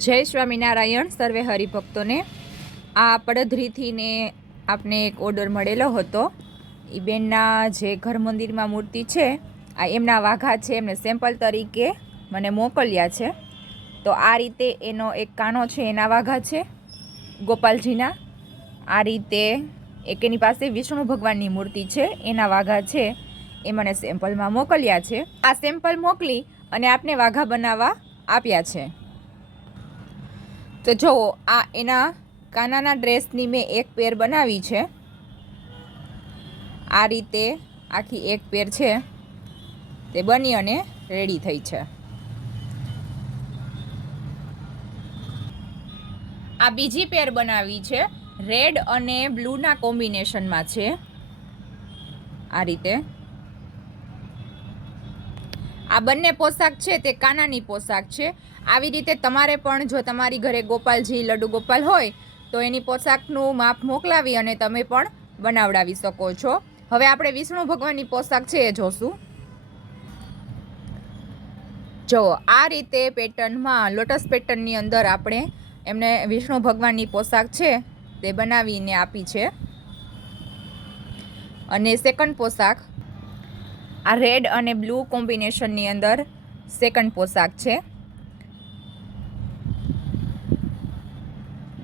જય સ્વામિનારાયણ, સર્વે હરિભક્તોને. આ પડધરીથીને આપને એક ઓર્ડર મળેલો હતો. એ બેનના જે ઘર મંદિરમાં મૂર્તિ છે, આ એમના વાઘા છે, એમને સેમ્પલ તરીકે મને મોકલ્યા છે. તો આ રીતે એનો એક કાનો છે, એના વાઘા છે, ગોપાલજીના. આ રીતે એક એની પાસે વિષ્ણુ ભગવાનની મૂર્તિ છે, એના વાઘા છે, એ મને સેમ્પલમાં મોકલ્યા છે. આ સેમ્પલ મોકલી અને આપને વાઘા બનાવવા આપ્યા છે. તો જુઓ આ એના કાનાના ડ્રેસની મેં એક પેર બનાવી છે. આ રીતે આખી એક પેર છે. તે બની અને રેડી થઈ છે. આ બીજી પેર બનાવી છે. રેડ અને બ્લુના કોમ્બિનેશનમાં છે. આ રીતે આ બંને પોશાક છે, તે કાનાની પોશાક છે. આવી રીતે તમારે પણ જો તમારી ઘરે ગોપાલજી લડુ ગોપાલ હોય, તો એની પોશાકનું માપ મોકલાવી અને તમે પણ બનાવડાવી શકો છો. હવે આપણે વિષ્ણુ ભગવાનની પોશાક છે એ જોશું. જો, આ રીતે પેટર્નમાં, લોટસ પેટર્નની અંદર આપણે એમને વિષ્ણુ ભગવાનની પોશાક છે, તે બનાવીને આપી છે. અને સેકન્ડ પોશાક આ રેડ અને બ્લુ કોમ્બિનેશનની અંદર સેકન્ડ પોશાક છે.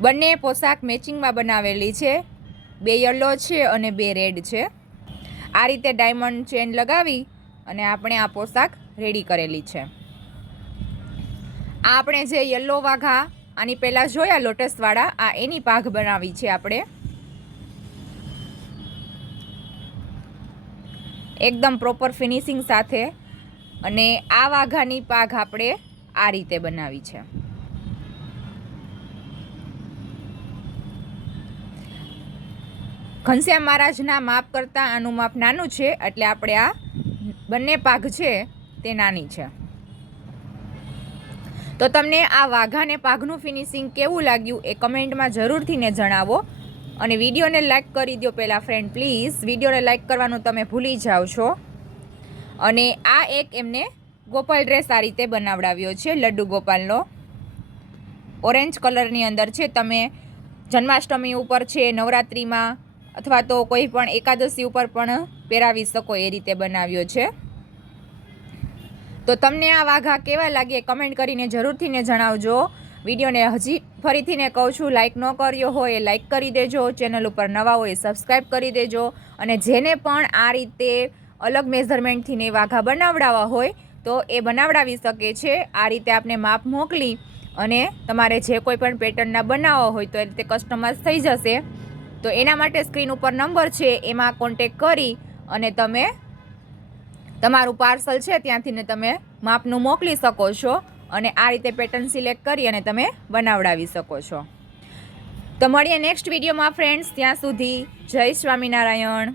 બંને પોશાક મેચિંગમાં બનાવેલી છે. બે યલો છે અને બે રેડ છે. આ રીતે ડાયમંડ ચેન લગાવી અને આપણે આ પોશાક રેડી કરેલી છે. આ આપણે જે યલો વાઘા આની પહેલાં જોયા લોટસવાળા આ એની પાઘ બનાવી છે આપણે. એકદમ પ્રોપર ફિનિશિંગ સાથે અને આ વાઘાની પાઘ આપણે આ રીતે બનાવી છે. ઘનશ્યામ મહારાજના માપ કરતાં આનું માપ નાનું છે, એટલે આપણે આ બંને પાઘ છે તે નાની છે. તો તમને આ વાઘાને પાઘનું ફિનિશિંગ કેવું લાગ્યું એ કમેન્ટમાં જરૂરથી ને જણાવો. અને વિડીયોને લાઇક કરી દો પહેલાં ફ્રેન્ડ પ્લીઝ વિડીયોને લાઇક કરવાનું તમે ભૂલી જાઓ છો. અને આ એક એમને ગોપાલ ડ્રેસ આ રીતે બનાવડાવ્યો છે, લડ્ડુ ગોપાલનો. ઓરેન્જ કલરની અંદર છે, તમે જન્માષ્ટમી ઉપર છે, નવરાત્રિમાં અથવા તો કોઈ પણ એકાદશી ઉપર પણ પહેરાવી શકો એ રીતે બનાવ્યો છે. તો તમને આ વાઘા કેવા લાગે કમેન્ટ કરીને જરૂરથી ને જણાવજો. વિડીયોને હજી ફરીથી ને કહું છું લાઇક ન કર્યો હોય એ લાઇક કરી દેજો. ચેનલ ઉપર નવા હોય સબસ્ક્રાઈબ કરી દેજો. અને જેને પણ આ રીતે અલગ મેઝરમેન્ટથી ને વાઘા બનાવડાવવા હોય, તો એ બનાવડાવી શકે છે. આ રીતે આપને માપ મોકલી અને તમારે જે કોઈ પણ પેટર્નના બનાવવા હોય તો એ રીતે કસ્ટમાઇઝ થઈ જશે. તો એના માટે સ્ક્રીન ઉપર નંબર છે, એમાં કોન્ટેક કરી અને તમે તમારું પાર્સલ છે ત્યાંથી ને તમે માપનું મોકલી શકો છો. અને આ રીતે પેટર્ન સિલેક્ટ કરી અને તમે બનાવડાવી શકો છો. તો મળીએ નેક્સ્ટ વિડીયોમાં ફ્રેન્ડ્સ ત્યાં સુધી જય સ્વામિનારાયણ.